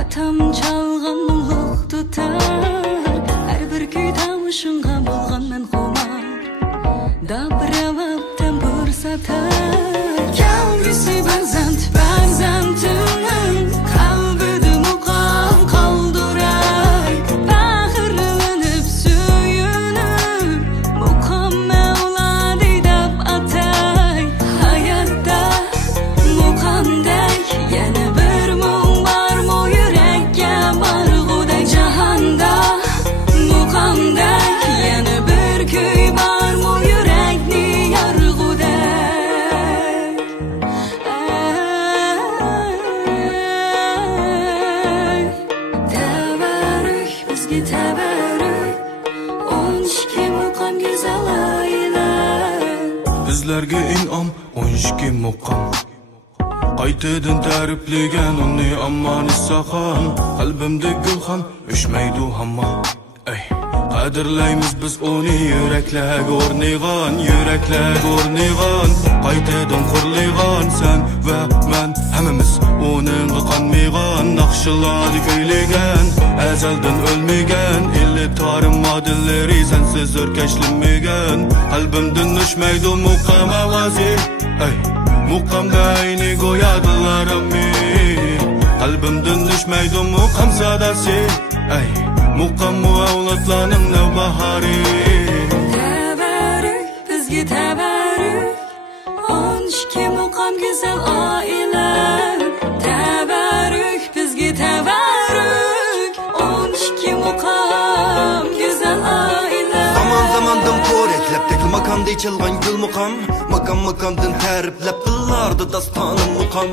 Atam çalğan mulluq tutar, hər bir köy tamışınğa bolğan mən xomar, dabravab tambur satar. Gəlgisi bərzəntinin qalbidi muqam qalduray, bağırlanıb söyünür, muqam Mevladi deb atay. Hayatda muqamdək yana bir muğ barmı yürekə barğuday, cahanda muqamdək yana bir köy barmı yürekni yarğuday. Təbərrük bizga təbərrük, 12 muqam güzel aylar. Bizlarga in'om 12 muqam, qaytadan ta'riflagan uni ammon issaxon. Qalbimda gulxon o'chmaydi hamma, ey qadrlaymiz biz uni. Yuraklarga o'rnaygan, qaytadan qurlaygan. Sen va men hammamiz uning qonmaygan, naqshlarni kuylagan, azaldan o'lmagan. Elli tarim modellari sensiz o'rkashlanmagan. Qalbimdan o'chmaydi muqam ovozi, ey muqamda ayni go'yadilar ammi. Qalbimdan o'chmaydi muqam sadasi, ey muqam avlodlarning navbahori. Təbərrük bizga təbərrük, 12 muqam güzel aileler. Təbərrük bizga təbərrük, 12 muqam güzel aileler. Zamandan ko'raklab tekil makamda ichilgan gul muqam, makamdan ta'riflab qillardi dastonim muqam.